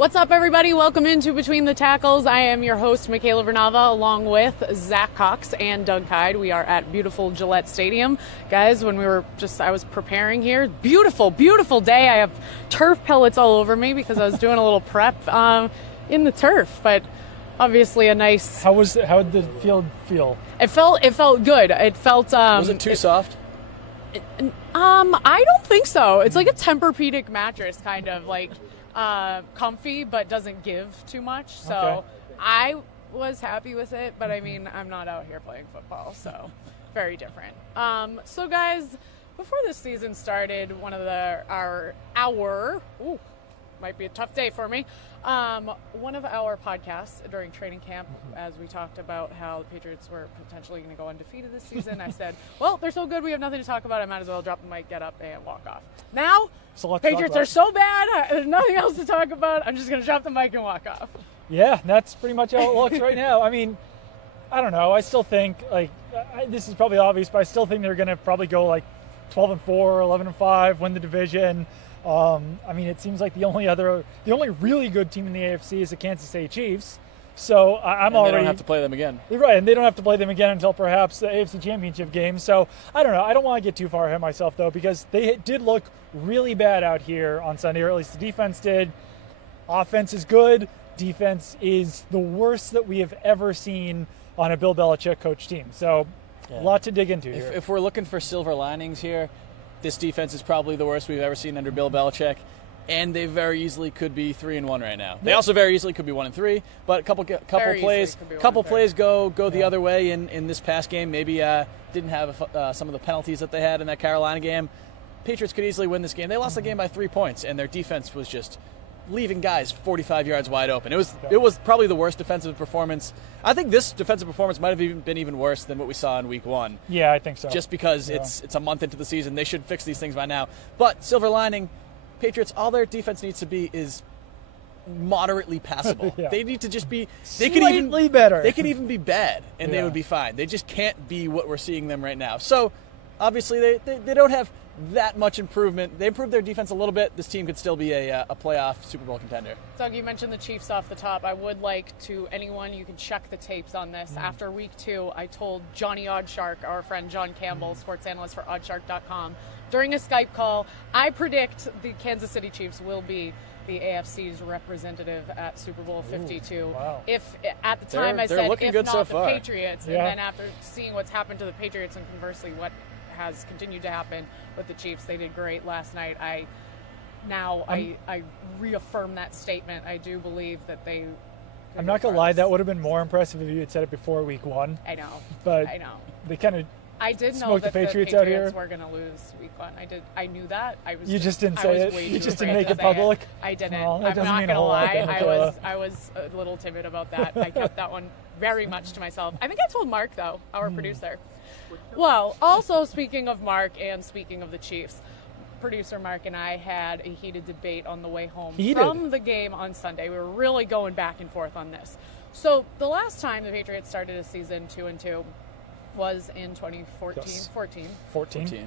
What's up, everybody? Welcome into Between the Tackles. I am your host, Michaela Vernava, along with Zach Cox and Doug Hyde. We are at beautiful Gillette Stadium. Guys, I was preparing here. Beautiful, beautiful day. I have turf pellets all over me because I was doing a little prep in the turf, but obviously a nice... How did the field feel? It felt good. It felt... was it too soft? I don't think so. It's like a Tempur-Pedic mattress, kind of like... comfy, but doesn't give too much. So okay. I was happy with it, but I mean, I'm not out here playing football, so very different. So guys, before this season started, might be a tough day for me. One of our podcasts during training camp, as we talked about how the Patriots were potentially going to go undefeated this season, I said, well, they're so good, we have nothing to talk about. I might as well drop the mic, get up, and walk off. Now, Patriots are so bad, there's nothing else to talk about. I'm just going to drop the mic and walk off. Yeah, that's pretty much how it looks right now. I mean, I don't know. I still think, this is probably obvious, but I still think they're going to probably go 12-4, 11-5, win the division. I mean, it seems like the only really good team in the AFC is the Kansas City Chiefs. So they don't have to play them again. Right, and they don't have to play them again until perhaps the AFC Championship game. So I don't know. I don't want to get too far ahead of myself, though, because they did look really bad out here on Sunday, or at least the defense did. Offense is good. Defense is the worst that we have ever seen on a Bill Belichick coach team. So a lot to dig into here. If we're looking for silver linings here, this defense is probably the worst we've ever seen under Bill Belichick, and they very easily could be 3-1 right now. They also very easily could be 1-3, but a couple plays go the other way in this past game. Maybe didn't have some of the penalties that they had in that Carolina game. Patriots could easily win this game. They lost the game by 3 points, and their defense was just leaving guys 45 yards wide open. It was probably the worst defensive performance. I think this defensive performance might have been even worse than what we saw in Week 1. Yeah, I think so. Just because it's a month into the season. They should fix these things by now. But silver lining, Patriots, all their defense needs to be is moderately passable. Yeah. They need to just be slightly better. They could even be bad, and they would be fine. They just can't be what we're seeing them right now. So obviously they don't have that much improvement. They improved their defense a little bit. This team could still be a playoff Super Bowl contender. Doug, you mentioned the Chiefs off the top. I would like to anyone, you can check the tapes on this. After Week 2, I told Johnny Oddshark, our friend John Campbell, sports analyst for oddshark.com, during a Skype call, I predict the Kansas City Chiefs will be the AFC's representative at Super Bowl 52. Ooh, wow. If at the time I said, if not the Patriots, and then after seeing what's happened to the Patriots and conversely what has continued to happen with the Chiefs, they did great last night. I reaffirm that statement. I do believe that they... I'm not going to lie, that would have been more impressive if you had said it before Week 1. I know. But I know. They kind of... I did know smoked that the Patriots out out here. Were going to lose Week 1. I knew that. You just didn't say it. You just didn't make it public. I didn't. Well, I'm not going to lie. Lot, I was a little timid about that. I kept that one very much to myself. I think I told Mark, though, our producer. Well, also speaking of Mark and speaking of the Chiefs, producer Mark and I had a heated debate on the way home from the game on Sunday. We were really going back and forth on this. So the last time the Patriots started a season 2-2 was in 2014,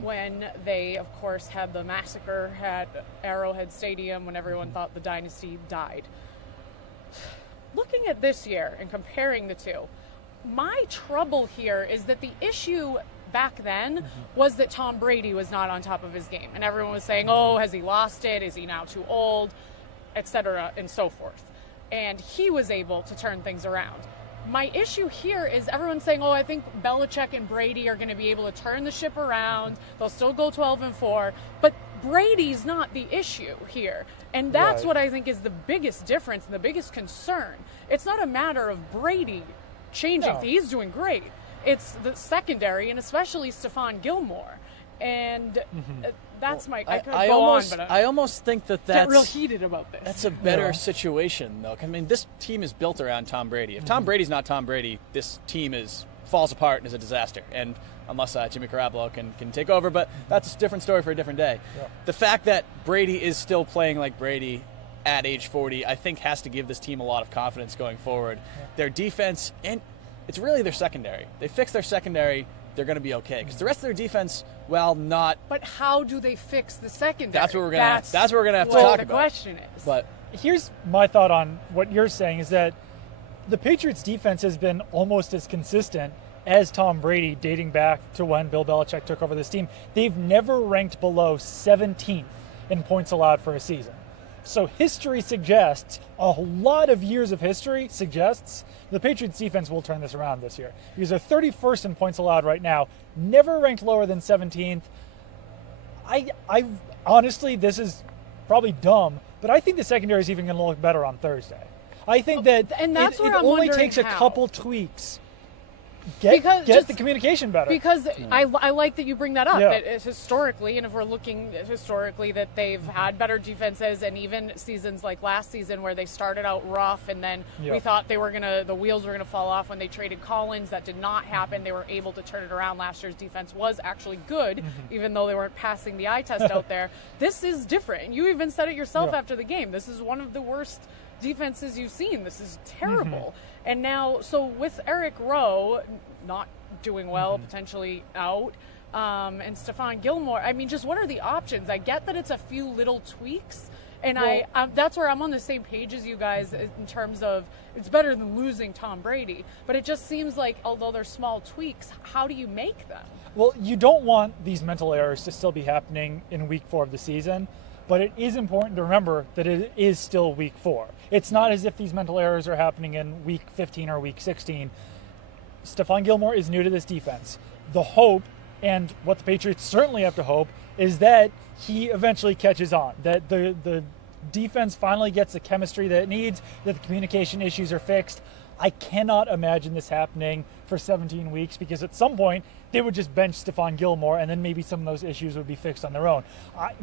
when they, of course, had the massacre at Arrowhead Stadium when everyone thought the dynasty died. Looking at this year and comparing the two, my trouble here is that the issue back then was that Tom Brady was not on top of his game. And everyone was saying, oh, has he lost it? Is he now too old? Etc. and so forth. And he was able to turn things around. My issue here is everyone's saying, oh, I think Belichick and Brady are going to be able to turn the ship around. They'll still go 12-4. But Brady's not the issue here. And that's what I think is the biggest difference and the biggest concern. It's not a matter of Brady changing. He's doing great. It's the secondary, and especially Stephon Gilmore. And that's my... I almost think that's... get real heated about this. That's a better situation, though. I mean, this team is built around Tom Brady. If Tom Brady's not Tom Brady, this team falls apart and is a disaster. And unless Jimmy Garoppolo can take over, but that's a different story for a different day. Yeah. The fact that Brady is still playing like Brady at age 40, I think has to give this team a lot of confidence going forward. Yeah. Their defense, and it's really their secondary. They fix their secondary, they're going to be okay. Because the rest of their defense, well, not... But how do they fix the secondary? That's what we're going to have to talk about. The question is. But here's my thought on what you're saying is that the Patriots defense has been almost as consistent as Tom Brady dating back to when Bill Belichick took over this team. They've never ranked below 17th in points allowed for a season. So history suggests, a lot of years of history suggests, the Patriots defense will turn this around this year. Because they're 31st in points allowed right now, never ranked lower than 17th. I honestly, this is probably dumb, but I think the secondary is even going to look better on Thursday. I think that and that's it where I'm only wondering takes a how. couple tweaks. Get the communication better. Because I like that you bring that up. Yeah. That it's historically, and if we're looking historically, that they've had better defenses, and even seasons like last season where they started out rough, and then we thought the wheels were gonna fall off when they traded Collins. That did not happen. They were able to turn it around. Last year's defense was actually good, even though they weren't passing the eye test out there. This is different. You even said it yourself after the game. This is one of the worst defenses you've seen. This is terrible. And now, so with Eric Rowe not doing well, potentially out, and Stephon Gilmore, I mean, just what are the options? I get that it's a few little tweaks, and that's where I'm on the same page as you guys in terms of it's better than losing Tom Brady. But it just seems like, although they're small tweaks, how do you make them? Well, you don't want these mental errors to still be happening in week 4 of the season. But it is important to remember that it is still week 4. It's not as if these mental errors are happening in week 15 or week 16. Stephon Gilmore is new to this defense. The hope, and what the Patriots certainly have to hope, is that he eventually catches on, that the defense finally gets the chemistry that it needs, that the communication issues are fixed. I cannot imagine this happening for 17 weeks because at some point they would just bench Stephon Gilmore and then maybe some of those issues would be fixed on their own.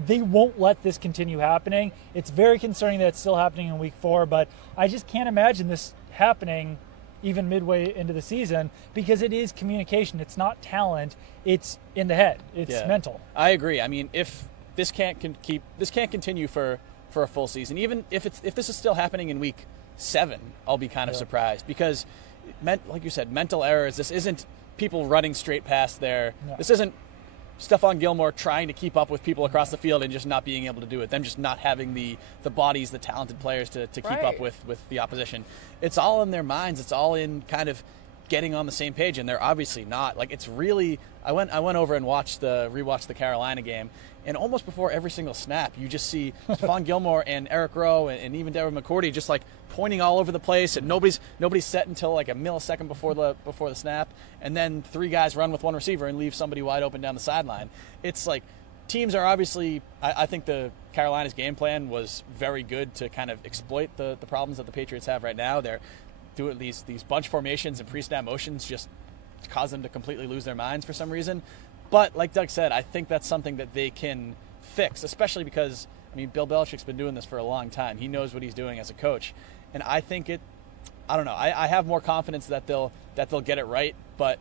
They won't let this continue happening. It's very concerning that it's still happening in week 4, but I just can't imagine this happening even midway into the season because it is communication. It's not talent. It's in the head. It's mental. I agree. I mean, if this can't continue for a full season, even if this is still happening in week 7, I'll be kind of surprised because, like you said, mental errors. This isn't people running straight past there. No. This isn't Stephon Gilmore trying to keep up with people across the field and just not being able to do it. Them just not having the bodies, the talented players to keep up with the opposition. It's all in their minds. It's all in kind of getting on the same page, and they're obviously not. Like, it's really. I went over and rewatched the Carolina game, and almost before every single snap, you just see Stephon Gilmore and Eric Rowe and even Devin McCourty just like pointing all over the place, and nobody's set until like a millisecond before the snap, and then 3 guys run with 1 receiver and leave somebody wide open down the sideline. It's like teams are obviously. I think the Carolina's game plan was very good to kind of exploit the problems that the Patriots have right now. They're doing these bunch formations and pre-snap motions just cause them to completely lose their minds for some reason. But like Doug said, I think that's something that they can fix, especially because, I mean, Bill Belichick's been doing this for a long time. He knows what he's doing as a coach. And I think I don't know, I have more confidence that they'll get it right, but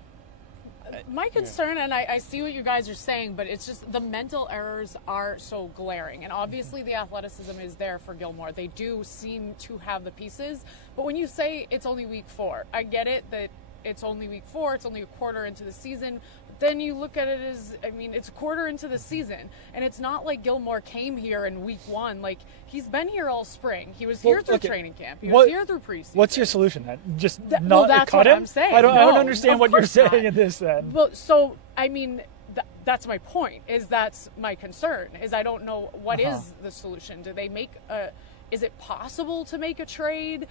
my concern, and I see what you guys are saying, but it's just the mental errors are so glaring. And obviously the athleticism is there for Gilmore. They do seem to have the pieces. But when you say it's only week 4, I get it that it's only week 4, it's only a quarter into the season. But then you look at it as, I mean, it's a quarter into the season. And it's not like Gilmore came here in week 1. Like, he's been here all spring. He was here through training camp. He was here through preseason. What's your solution then? Just not that's cut what him? I'm saying. I don't understand what you're saying in this then. Well, so, I mean, that's my point, is that's my concern, is I don't know what is the solution. Do they make is it possible to make a trade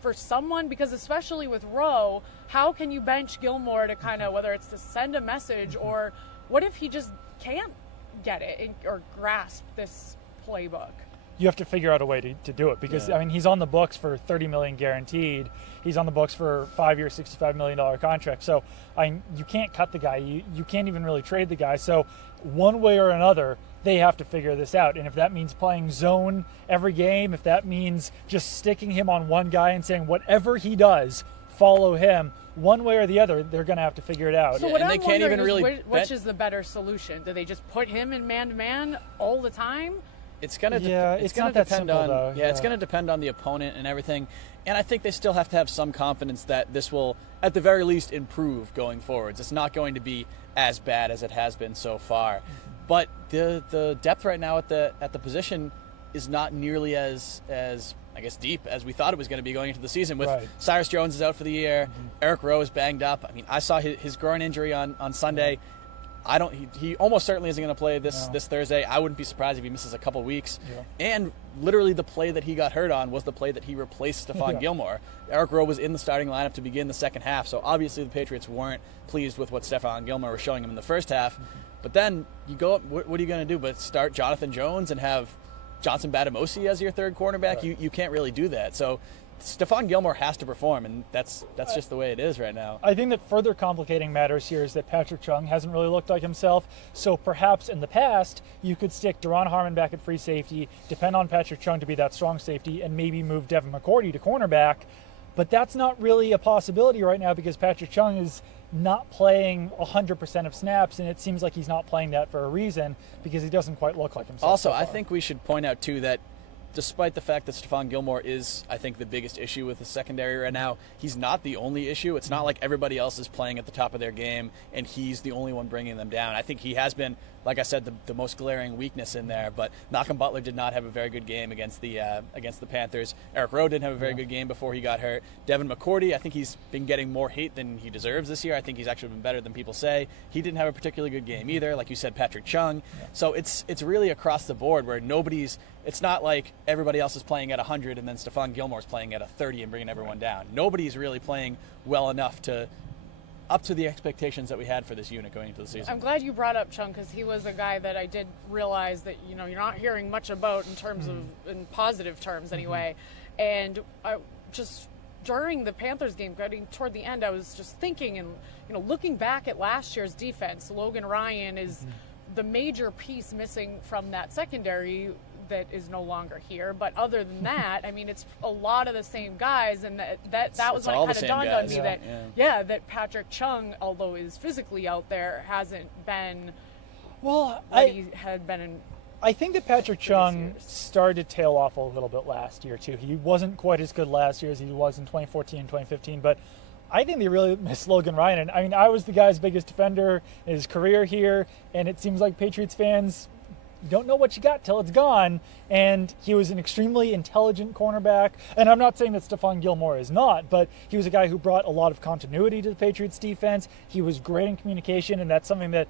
for someone? Because especially with Rowe, how can you bench Gilmore to kind of, whether it's to send a message, or what if he just can't get it or grasp this playbook? You have to figure out a way to do it because, I mean, he's on the books for $30 million guaranteed. He's on the books for a 5-year, $65 million contract. So you can't cut the guy. You can't even really trade the guy. So one way or another, they have to figure this out. And if that means playing zone every game, if that means just sticking him on one guy and saying whatever he does, follow him, one way or the other, they're going to have to figure it out. So what I'm wondering is which is the better solution? Do they just put him in man-to-man all the time? It's going to it's not that depend simple, on though. It's going to depend on the opponent and everything. And I think they still have to have some confidence that this will, at the very least, improve going forwards. It's not going to be as bad as it has been so far. But the depth right now at the position is not nearly as I guess deep as we thought it was going to be going into the season. With Right. Cyrus Jones is out for the year, Eric Rowe is banged up. I mean, I saw his groin injury on Sunday. He almost certainly isn't going to play this Thursday. I wouldn't be surprised if he misses a couple weeks. Yeah. And literally the play that he got hurt on was the play that he replaced Stephon Gilmore. Eric Rowe was in the starting lineup to begin the second half, so obviously the Patriots weren't pleased with what Stephon Gilmore was showing him in the first half. But then you go up, what are you going to do but start Jonathan Jones and have Johnson Batamosi as your third cornerback? Right. You can't really do that. So Stephon Gilmore has to perform, and that's just the way it is right now. I think that further complicating matters here is that Patrick Chung hasn't really looked like himself. So perhaps in the past, you could stick Daron Harmon back at free safety, depend on Patrick Chung to be that strong safety, and maybe move Devin McCourty to cornerback. But that's not really a possibility right now because Patrick Chung is not playing 100% of snaps, and it seems like he's not playing that for a reason because he doesn't quite look like himself. Also, so far. I think we should point out, too, that despite the fact that Stephon Gilmore is, I think, the biggest issue with the secondary right now, he's not the only issue. It's not like everybody else is playing at the top of their game and he's the only one bringing them down. I think he has been, like I said, the most glaring weakness in there. But Malcolm Butler did not have a very good game against the Panthers. Eric Rowe didn't have a very good game before he got hurt. Devin McCourty, I think he's been getting more hate than he deserves this year. I think he's actually been better than people say. He didn't have a particularly good game either. Like you said, Patrick Chung. Yeah. So it's really across the board where it's not like everybody else is playing at 100 and then Stephon Gilmore's playing at a 30 and bringing everyone down. Nobody's really playing well enough up to the expectations that we had for this unit going into the season. I'm glad you brought up Chung because he was a guy that I did realize that you're not hearing much about in terms of in positive terms anyway. And just during the Panthers game, getting toward the end, I was just thinking and looking back at last year's defense. Logan Ryan is the major piece missing from that secondary that is no longer here. But other than that, I mean, it's a lot of the same guys, and that was when it kind of dawned on me that Patrick Chung, although is physically out there, hasn't been what he had been in. I think that Patrick Chung started to tail off a little bit last year too. He wasn't quite as good last year as he was in 2014 and 2015, but I think they really miss Logan Ryan. And I mean, I was the guy's biggest defender in his career here, and it seems like Patriots fans, you don't know what you got till it's gone. And he was an extremely intelligent cornerback. And I'm not saying that Stephon Gilmore is not, but he was a guy who brought a lot of continuity to the Patriots defense. He was great in communication, and that's something that,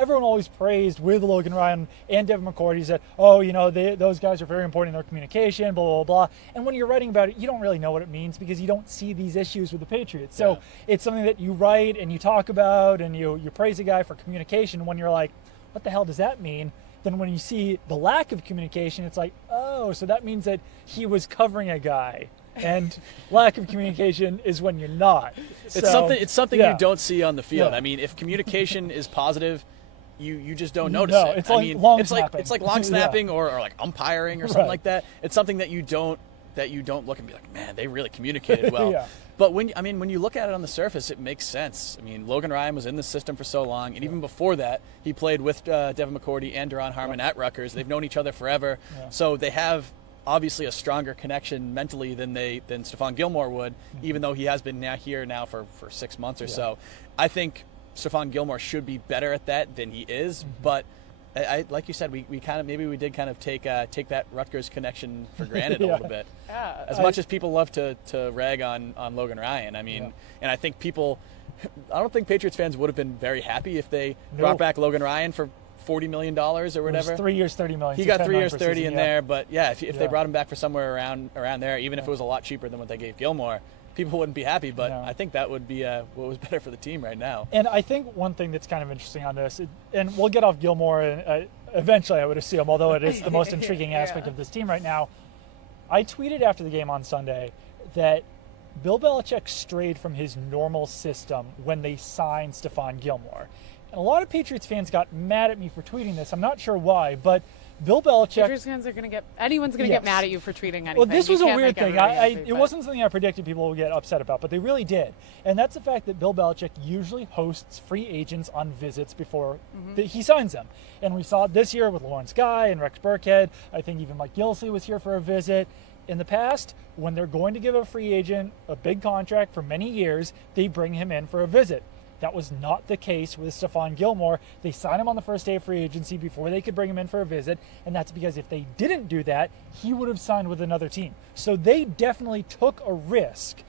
everyone always praised with Logan Ryan and Devin McCourty. He said, those guys are very important in their communication, blah, blah, blah. And when you're writing about it, you don't really know what it means because you don't see these issues with the Patriots. So it's something that you write and you talk about and you praise a guy for communication when you're like, what the hell does that mean? Then when you see the lack of communication, it's like, oh, so that means that he was covering a guy. And lack of communication is when you're not. It's something you don't see on the field. I mean, if communication is positive, you just don't notice it. It's like long snapping. It's like long snapping or like umpiring or something like that. It's something that you don't look and be like, man, they really communicated well. But when you look at it on the surface, it makes sense. I mean, Logan Ryan was in the system for so long, and even before that, he played with Devin McCourty and Daron Harmon at Rutgers. They've known each other forever, so they have obviously a stronger connection mentally than Stephon Gilmore would, even though he has been here for 6 months or so. I think Stephon Gilmore should be better at that than he is, but I like you said, we did take that Rutgers connection for granted a little bit. Yeah. As much as people love to rag on Logan Ryan, I mean, and I think I don't think Patriots fans would have been very happy if they brought back Logan Ryan for $40 million or whatever. It was 3 years, $30 million. He got 3 years, 30 in there, but if they brought him back for somewhere around there, even if it was a lot cheaper than what they gave Gilmore, people wouldn't be happy, but I think that would be what was better for the team right now. And I think one thing that's kind of interesting on this, and we'll get off Gilmore and eventually, I would assume, although it is the most intriguing aspect of this team right now. I tweeted after the game on Sunday that Bill Belichick strayed from his normal system when they signed Stephon Gilmore. And a lot of Patriots fans got mad at me for tweeting this. I'm not sure why, but Bill Belichick... Patriots fans are going to anyone's going to get mad at you for tweeting anything. Well, this was a weird thing. It wasn't something I predicted people would get upset about, but they really did. And that's the fact that Bill Belichick usually hosts free agents on visits before he signs them. And we saw it this year with Lawrence Guy and Rex Burkhead. I think even Mike Gillislee was here for a visit. In the past, when they're going to give a free agent a big contract for many years, they bring him in for a visit. That was not the case with Stephon Gilmore. They signed him on the first day of free agency before they could bring him in for a visit, and that's because if they didn't do that, he would have signed with another team. So they definitely took a risk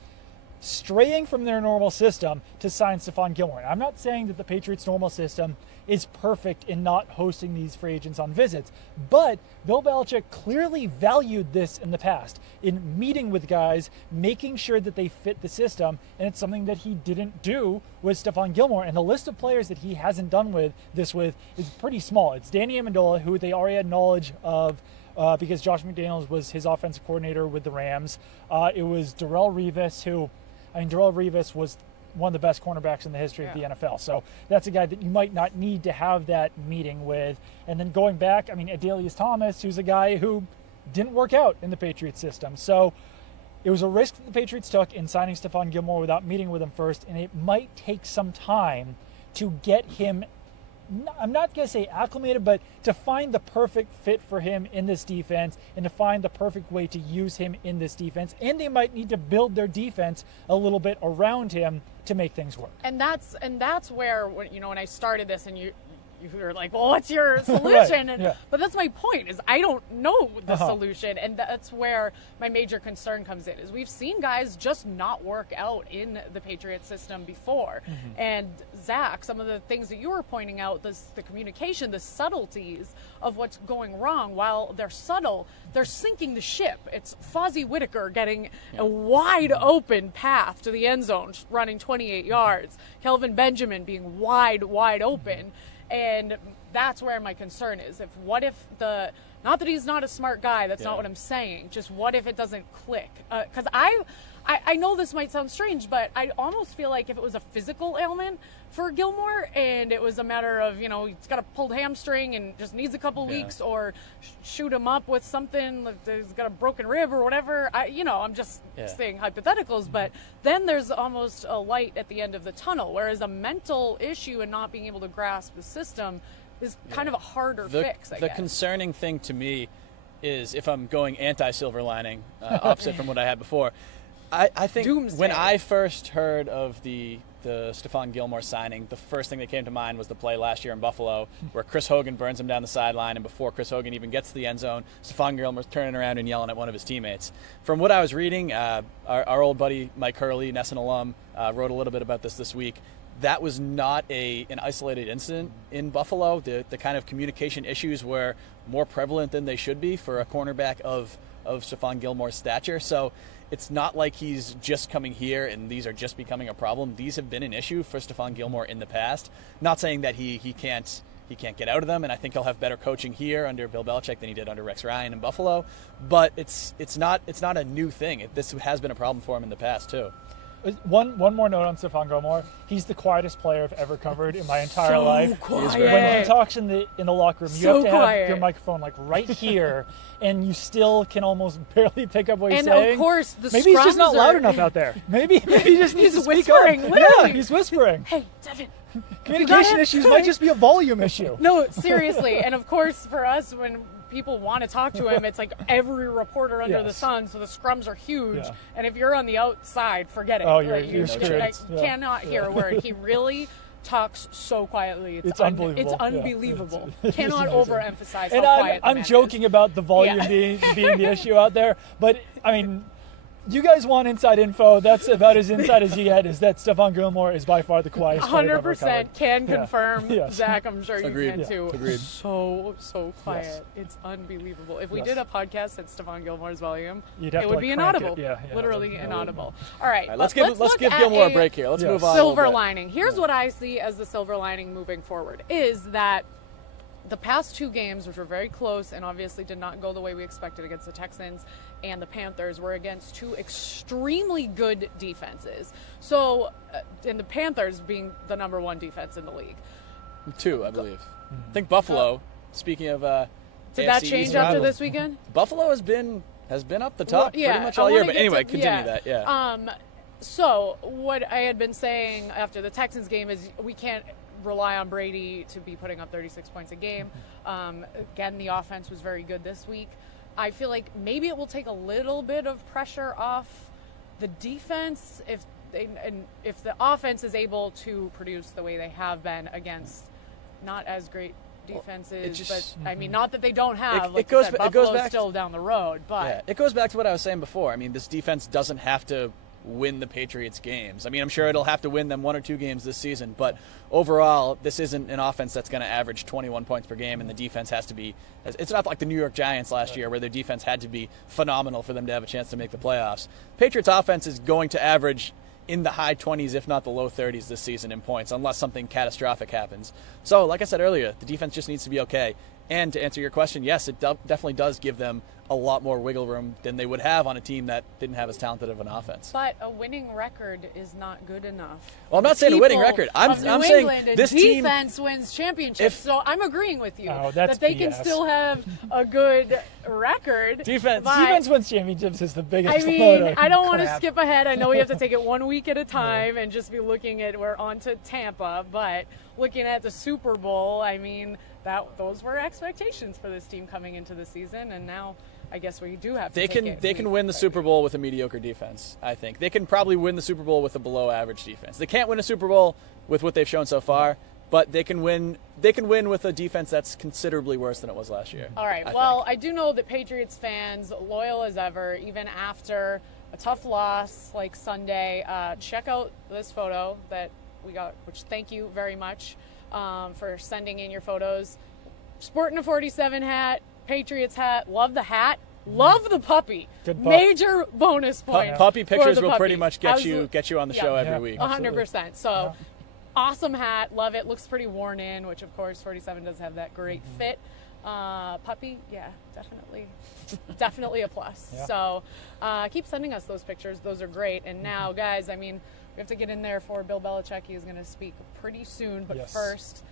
straying from their normal system to sign Stephon Gilmore. And I'm not saying that the Patriots' normal system is perfect in not hosting these free agents on visits, but Bill Belichick clearly valued this in the past, in meeting with guys, making sure that they fit the system, and it's something that he didn't do with Stephon Gilmore. And the list of players that he hasn't done this with is pretty small. It's Danny Amendola, who they already had knowledge of, because Josh McDaniels was his offensive coordinator with the Rams. It was Darrelle Revis, Darrelle Revis was one of the best cornerbacks in the history of the NFL. So that's a guy that you might not need to have that meeting with. And then going back, Adelius Thomas, who's a guy who didn't work out in the Patriots system. So it was a risk that the Patriots took in signing Stephon Gilmore without meeting with him first, and it might take some time to get him, I'm not going to say acclimated, but to find the perfect fit for him in this defense and to find the perfect way to use him in this defense. And they might need to build their defense a little bit around him to make things work. And that's where, when I started this and you were like, well, what's your solution? Right. But that's my point, is I don't know the solution. And that's where my major concern comes in, is we've seen guys just not work out in the Patriot system before. And Zach, some of the things that you were pointing out, the communication, the subtleties of what's going wrong, while they're subtle, they're sinking the ship. It's Fozzie Whitaker getting a wide open path to the end zone, running 28 yards. Kelvin Benjamin being wide open. And that's where my concern is. What if not that he's not a smart guy, that's not what I'm saying, just what if it doesn't click? Because I know this might sound strange, but I almost feel like if it was a physical ailment for Gilmore and it was a matter of, he's got a pulled hamstring and just needs a couple weeks, or shoot him up with something, like he's got a broken rib or whatever, I'm just saying hypotheticals, but then there's almost a light at the end of the tunnel, whereas a mental issue and not being able to grasp the system is kind of a harder fix, I guess. The concerning thing to me is, if I'm going anti-silver lining, opposite from what I had before, I think Doomsday. When I first heard of the Stephon Gilmore signing, the first thing that came to mind was the play last year in Buffalo where Chris Hogan burns him down the sideline, and before Chris Hogan even gets to the end zone, Stephon Gilmore's turning around and yelling at one of his teammates. From what I was reading, our old buddy Mike Hurley, Nesson alum, wrote a little bit about this week. That was not an isolated incident in Buffalo. The kind of communication issues were more prevalent than they should be for a cornerback of Stephon Gilmore's stature. So it's not like he's just coming here and these are just becoming a problem. These have been an issue for Stephon Gilmore in the past. Not saying that he can't get out of them, and I think he'll have better coaching here under Bill Belichick than he did under Rex Ryan in Buffalo. But it's not a new thing. This has been a problem for him in the past too. One more note on Stephon Gilmore. He's the quietest player I've ever covered in my entire life. Quiet. When he talks in the locker room, you have to quiet. have your microphone right here, and you still can almost barely pick up what he's and saying. Of course, maybe he's just not loud enough out there. Maybe he just needs to speak up. whispering. Literally. Yeah, he's whispering. Hey, Devin. Communication issues might just be a volume issue. No, seriously. And of course, for us, when people want to talk to him, it's like every reporter under the sun, so the scrums are huge. Yeah. And if you're on the outside, forget it. Oh, you're screwed. I cannot hear a word. He really talks so quietly. It's unbelievable. It's unbelievable. It's Cannot overemphasize and how quiet I'm joking about the volume being the issue out there, but you guys want inside info. That's about as inside as you get, is that Stephon Gilmore is by far the quietest player I've ever covered. 100% can confirm. Yes. Zach, I'm sure Agreed. you can too. Agreed. So quiet. Yes. It's unbelievable. If we did a podcast at Stephon Gilmore's volume, You'd have it to, would be crank inaudible. it. Yeah, literally yeah. inaudible. All right. All right, let's give look Gilmore at a break here. Let's move on. Silver a little bit. lining. Here's what I see as the silver lining moving forward, is that the past two games, which were very close and obviously did not go the way we expected against the Texans and the Panthers, were against two extremely good defenses. So, and the Panthers being the number one defense in the league. Two, I believe. I think Buffalo, speaking of did that AFC change East, after this weekend? Buffalo has been up the top Well, yeah, pretty much I all year. wanna But get anyway, to- continue that. Yeah. So what I had been saying after the Texans game is we can't rely on Brady to be putting up 36 points a game. Again, the offense was very good this week. I feel like maybe it will take a little bit of pressure off the defense if and if the offense is able to produce the way they have been against not as great defenses, but I mean, not that they don't have. Like you said, Buffalo's still down the road, but yeah, it goes back to what I was saying before. I mean, this defense doesn't have to win the Patriots games. I mean, I'm sure it'll have to win them 1 or 2 games this season, but overall, this isn't an offense that's going to average 21 points per game, and the defense has to be. It's not like the New York Giants last year, where their defense had to be phenomenal for them to have a chance to make the playoffs. Patriots offense is going to average in the high 20s, if not the low 30s this season in points, unless something catastrophic happens. So, like I said earlier, the defense just needs to be okay. And to answer your question, yes, it definitely does give them a lot more wiggle room than they would have on a team that didn't have as talented of an offense. But a winning record is not good enough. Well, I'm not saying a winning record. I'm saying this team defense wins championships. So I'm agreeing with you that they can still have a good record. Defense wins championships is the biggest. I mean, I don't want to skip ahead. I know we have to take it 1 week at a time and just be looking at we're on to Tampa, but looking at the Super Bowl, I mean, those were expectations for this team coming into the season, and now I guess we do have to They can win the Super Bowl with a mediocre defense, I think. They can probably win the Super Bowl with a below-average defense. They can't win a Super Bowl with what they've shown so far, but they can win with a defense that's considerably worse than it was last year. All right. I do know that Patriots fans, loyal as ever, even after a tough loss like Sunday, check out this photo that we got, which thank you very much for sending in your photos. Sporting a 47 hat, Patriots hat. Love the hat. Love the puppy. Major bonus points. Puppy pictures will pretty much get you on the show every week. 100%. So awesome hat. Love it. Looks pretty worn in, which of course 47 does have that great fit. Puppy, yeah, definitely a plus. Yeah. So keep sending us those pictures. Those are great. And now, guys, I mean, we have to get in there for Bill Belichick. He is going to speak pretty soon. But first,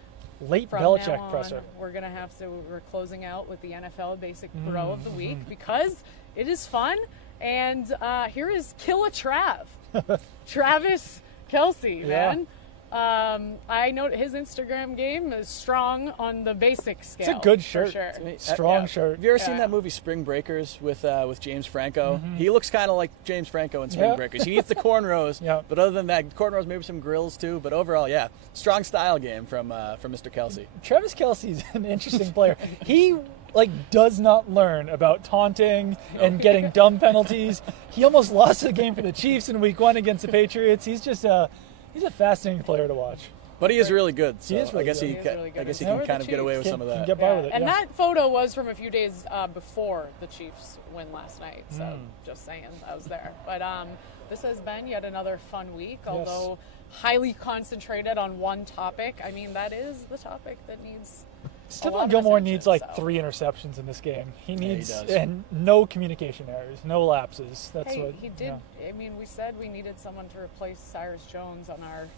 late Belichick presser. We're closing out with the NFL Basic Bro of the Week because it is fun. And here is Killa Trav. Travis Kelce, man. I know his Instagram game is strong on the basic scale. It's a good shirt. Sure. Strong shirt. Have you ever seen that movie Spring Breakers with James Franco? He looks kind of like James Franco in Spring Breakers. He needs the cornrows, but other than that, cornrows, maybe some grills too. But overall, strong style game from Mr. Kelce. Travis Kelce's an interesting player. He does not learn about taunting and getting dumb penalties. He almost lost the game for the Chiefs in Week 1 against the Patriots. He's just he's a fascinating player to watch. But he is really good. So he is really I guess good. he can kind of get away with some of that. Get by with it, and that photo was from a few days before the Chiefs win last night. So just saying, I was there. But this has been yet another fun week, although highly concentrated on one topic. I mean, that is the topic that needs. Stephon Gilmore needs 3 interceptions in this game. He needs and no communication errors, no lapses. That's what he did. I mean, we said we needed someone to replace Cyrus Jones on our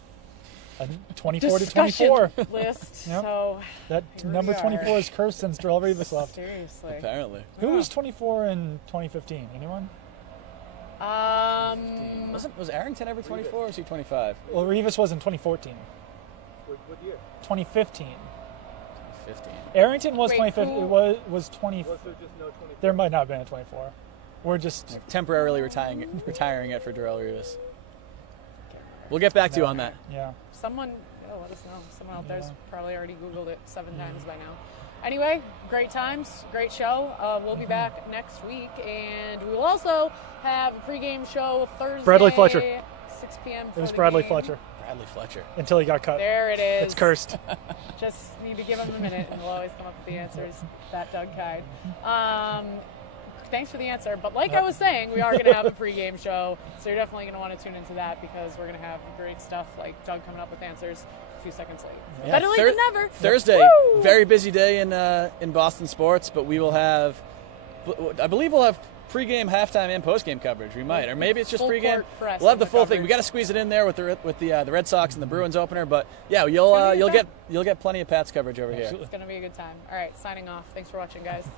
24 to 24 list. So that number 24 is cursed since Darrelle Revis left. Seriously, apparently. Who was 24 in 2015? Anyone? Was Arrington ever 24 or was he 25? Well, Revis was in 2014. What year? 2015. 15. Arrington was 2015. It was 20. Was there just no 24? There might not have been a 24. We're just temporarily retiring it for Darrelle Revis. We'll get back to you on that. Yeah. Someone, let us know. Someone out there's probably already Googled it 7 times by now. Anyway, great times, great show. We'll be back next week, and we will also have a pregame show Thursday. Bradley Fletcher. 6 p.m. It was Bradley Fletcher. Bradley Fletcher. Until he got cut. There it is. It's cursed. Just need to give him a minute, and we'll always come up with the answers. That Doug Kide. Thanks for the answer. But like I was saying, we are going to have a pregame show, so you're definitely going to want to tune into that because we're going to have great stuff like Doug coming up with answers a few seconds late. Yeah. Better late than never. Thursday, Woo! Very busy day in Boston sports, but we will have, I believe we'll have pregame, halftime, and postgame coverage. We might, or maybe it's just pregame. We'll have the full thing. We got to squeeze it in there with the Red Sox and the Bruins opener, but yeah, you'll get plenty of Pats coverage over here. It's going to be a good time. All right, signing off. Thanks for watching, guys.